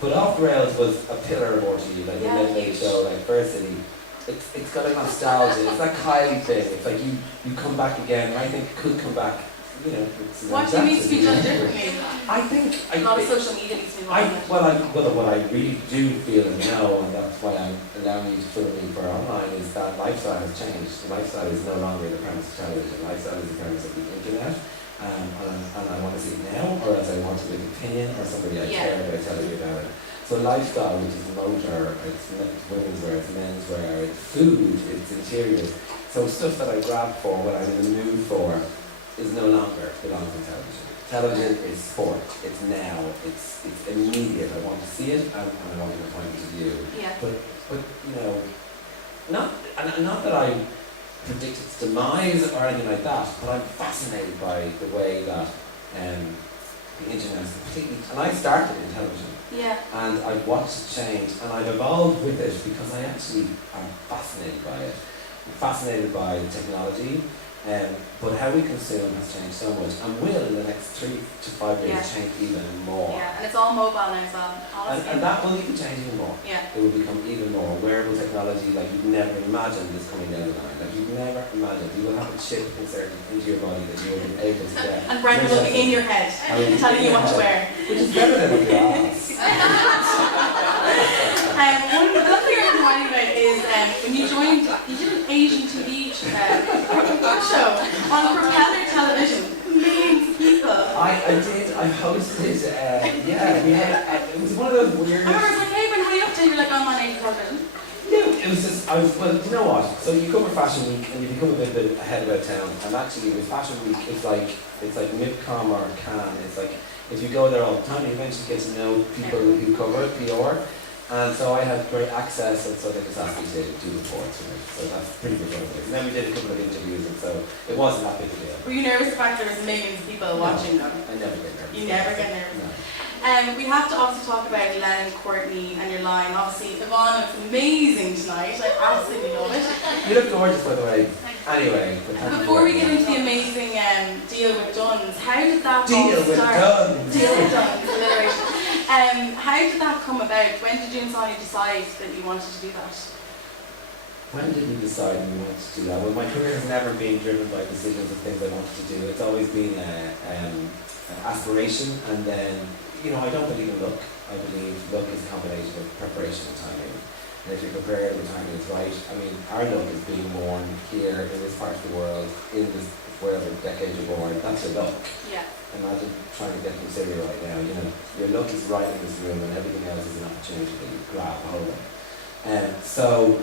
But Off the Rails was a pillar of RTE, like Yeah, the Late Late huge. Show, like First City. It's got a nostalgia. It's that Kylie thing. It's like you come back again. I think it could come back. You know. What do you need to be done differently? I think A lot of social media needs to be involved. well, what I really do feel and know, and that's why I'm allowing you to film me for online, is that lifestyle has changed. The lifestyle is no longer the premise of television. Lifestyle is the premise of the internet. And I want to see it now, or else I want to make an opinion, or somebody I care about telling you about it. So lifestyle, which is motor, it's women's wear, it's men's wear, it's food, it's interiors. So stuff that I grab for, what I'm in the mood for, is no longer belongs in television. Television is sport. It's now. It's immediate. I want to see it, and I want an appointment to view. Yeah. But you know, not that I predict its demise or anything like that, but I'm fascinated by the way that the internet is particularly, and I started in television. Yeah. And I've watched it change, and I've evolved with it because I actually am fascinated by it. I'm fascinated by the technology, but how we consume has changed so much, and will in the next 3 to 5 years change even more. Yeah, and it's all mobile now as well. And that will even change even more. Yeah. It will become even more wearable technology like you'd never imagined is coming down the line. Like you'd never imagined. You will have a chip inserted into your body that you will be able to get. And Brendan will be in your head, telling you what to wear. Which is better than a glass. One thing I'm wondering about is when you did an Asian TV show on Propeller Television. Millions of people. I did. I hosted. Yeah, we had. It was one of those weird. I remember it was like, hey, when what are you up to? You're like, I'm on Asian television. Yeah, it was just. Well, you know what? So you cover Fashion Week and you become a bit ahead about town. And actually, with Fashion Week, it's like Midcom or Cannes. It's like if you go there all the time, you eventually get to know people who cover it, PR. And so I had great access, and so they just asked me to do reports for me. So that's pretty much what it is. And then we did a couple of interviews, and so it wasn't that big a deal. Were you nervous the fact there was millions of people watching them? I never get nervous. You never get nervous? No. We have to obviously talk about Len, Courtney, and your line. Obviously, Yvonne looks amazing tonight. I absolutely love it. You look gorgeous, by the way. Anyway. Before we get into the amazing deal with Duns, how did that Deal all with start? Duns. Deal with Duns, alliteration. How did that come about? When did you and Sonia decide that you wanted to do that? When did we decide we wanted to do that? Well, my career has never been driven by decisions of things I wanted to do. It's always been an aspiration, and then, you know, I don't believe in luck. I believe luck is a combination of preparation and timing. And if you're prepared and the timing is right, I mean, our luck is being born here in this part of the world, in this wherever decade you're born. That's your luck. Yeah. Imagine trying to get from Syria right now, you know. Your luck is right in this room and everything else is an opportunity that you grab hold of. So,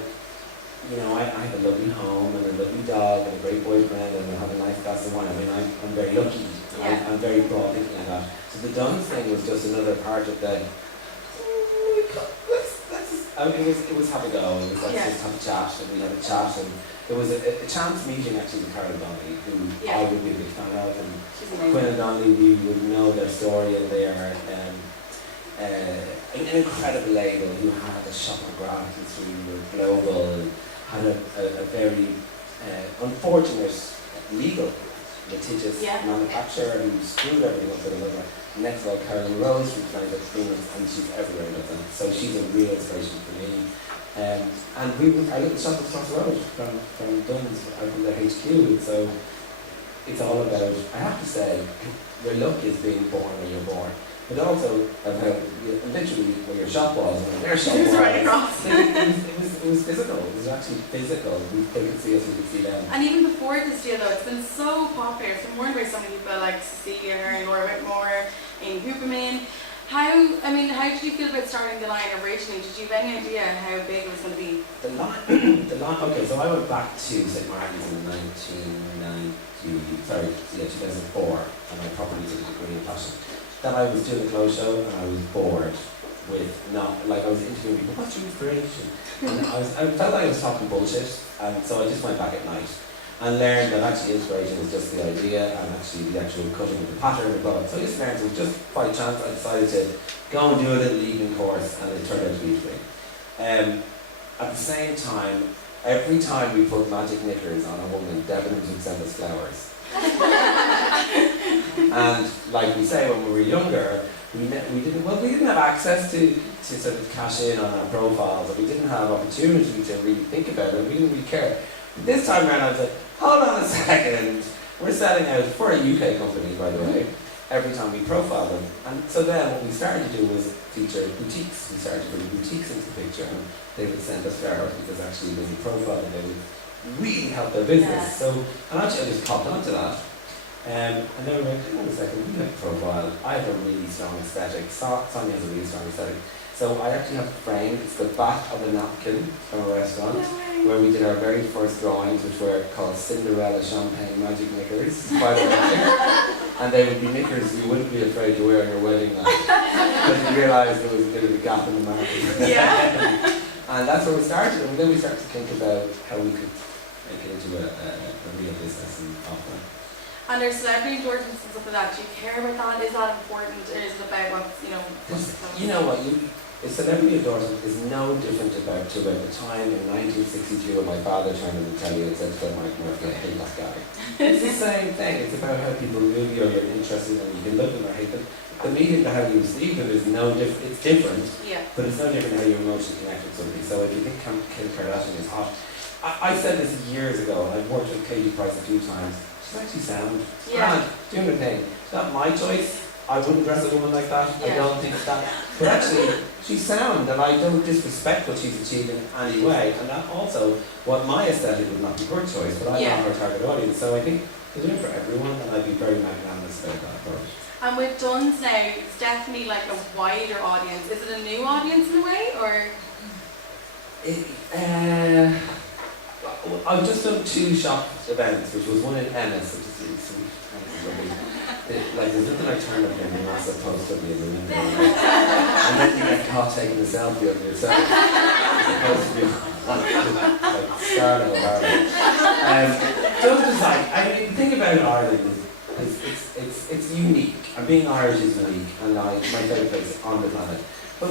you know, I have a lovely home and a lovely dog and a great boyfriend and I have a nice glass of wine. I mean, I'm very lucky. Yeah. I'm very broad thinking like that. So the Duns thing was just another part of the, I mean, it was have a go. It was like, just have a chat, and we had a chat, and it was a chance meeting actually with Carol Donnelly, who I would be a big fan of, and Quinn and Donnelly, we would know their story, and they are an incredible label who had a shop on Grafton Street, were global, and had a very unfortunate legal litigious manufacturer who screwed everything up with another. Next of all, Carolyn Rose from Planet Experience, and she's everywhere with them. So she's a real inspiration for me. And our little shop was across the road from Duns, out from their HQ. So it's all about, I have to say, your luck is being born when you're born. But also about literally where your shop was and where their shop was. Right across. It was physical. It was actually physical. They could see us, we could see them. And even before this deal though, it's been so popular. It's been worn by so many people like Cecilia and Laura Whitmore, Amy Hooperman. How did you feel about starting the line originally? Did you have any idea how big it was going to be? The line, okay, so I went back to St. Martin's in 2004, and I properly did a degree in fashion. Then I was doing the clothes show, and I was bored with I was interviewing people, what's your inspiration? And I felt like I was talking bullshit, and so I just went back at night and learned that actually inspiration is just the idea and actually the actual cutting of the pattern of the product. So I just learned, so just by chance I decided to go and do a little evening course, and it turned out to be free. At the same time, every time we put magic knickers on a woman, Devin would send us flowers. And like we say when we were younger, we didn't have access to sort of cash in on our profiles, or we didn't have opportunity to really think about it. We didn't really care. But this time around, I was like, hold on a second. We're setting out for a UK company, by the way, every time we profile them. And so then what we started to do was feature boutiques. We started to bring boutiques into the picture, and they would send us flowers because actually when you profile them, they would really help their business. Yeah. So, and actually I just popped onto that. And then we went, hang on a second, we have a profile. I have a really strong aesthetic. Sonia has a really strong aesthetic. So I actually have a frame. It's the back of a napkin from a restaurant where we did our very first drawings, which were called Cinderella Champagne Magic Knickers. Quite and they would be knickers you wouldn't be afraid to wear on your wedding night. Because we realised there was a bit of a gap in the market. Yeah. And that's where we started. And then we started to think about how we could make it into a real business and offer. And there's celebrity endorsements and stuff like that. Do you care about that? Is that important, or is it about what's, You know what? A celebrity endorsement is no different to about the time in 1962 when my father turned on the telly and said to Mike Murphy, I hate that guy. It's the same thing. It's about how people move you, or you're interested in them, you can love them or hate them. The medium to how you receive them is no different. It's different, but it's no different how you emotionally connect with somebody. So if you think Kim Kardashian is hot, I said this years ago, and I've worked with Katie Price a few times. She's actually sound. Doing her thing. It's not my choice. I wouldn't dress a woman like that. I don't think it's that. But actually, she's sound, and I don't disrespect what she's achieved in any way. And that also, what my aesthetic would not be her choice, but I'm not her target audience. So I think they're doing it for everyone, and I'd be very magnanimous about that approach. And with Dunn's now, it's definitely like a wider audience. Is it a new audience in a way, or? I've just done 2 shop events, which was one in Ennis, which is really sweet. Like, there's nothing like turning up in a massive poster in the window, and then you get caught taking a selfie of yourself. It's supposed to be like Scarlett O'Hara. Just decide. I mean, the thing about Ireland is it's unique, and being Irish is unique, and my favourite place on the planet. But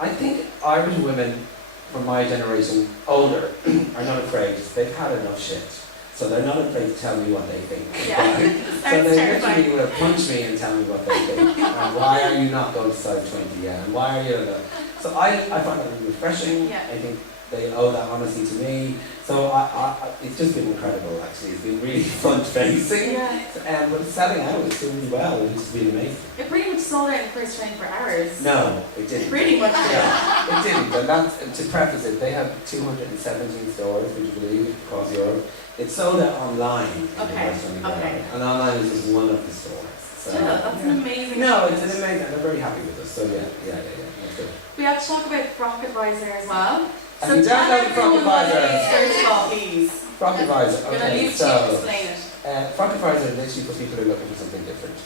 I think Irish women from my generation, older, are not afraid. They've had enough shit. So they're not afraid to tell me what they think. So they literally will punch me and tell me what they think. And why are you not going to size 20 yet? And why are you not? So I find that really refreshing. I think they owe that honesty to me. So it's just been incredible, actually. It's been really fun-facing. But selling out is doing really well. It's been amazing. It pretty much sold out in the first 24 hours. No, it didn't. Pretty much did. It didn't. And that's, to preface it, they have 217 stores, would you believe, across Europe. It's sold out online. And online is just one of the stores. So, that's an amazing. No, it's an amazing. They're very happy with us. So yeah. That's good. We have to talk about Frock Advisor as well. Have you downloaded Frock Advisor? First of all, please. Frock Advisor. I'm going to leave you to explain it. Frock Advisor is literally for people who are looking for something different.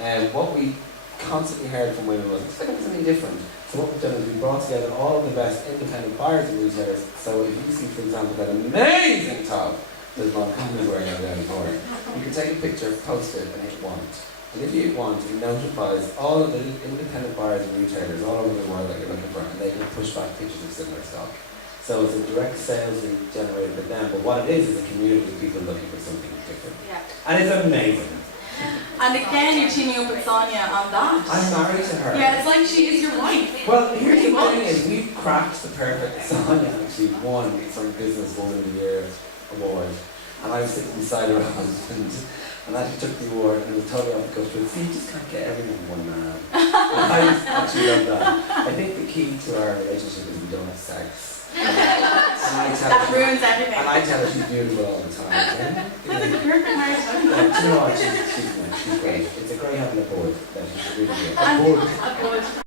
And what we constantly heard from women was, it's looking for something different. So what we've done is we brought together all of the best independent buyers and retailers. So if you see, for example, that amazing top that Mom is wearing out there before, you can take a picture, post it, and hit want. And if you hit want, it notifies all of the independent buyers and retailers all over the world that you're looking for, and they can push back pictures of similar stock. So it's a direct sales lead generated with them, but what it is a community of people looking for something different. And it's amazing. And again, you're teaming up with Sonia on that. I'm married to her. Yeah, it's like she is your wife. Well, here's the thing is, we've cracked the perfect. Sonia actually won some Business Woman of the Year award, and I was sitting beside her husband, and I took the award, and it was totally off the cuff. But see, you just can't get everything in one man. I actually love that. I think the key to our relationship is we don't have sex. That ruins everything. And I tell her she's beautiful all the time. That's like the perfect marriage. Do you know what? She's great. It's a great having a board. She's really good. A board.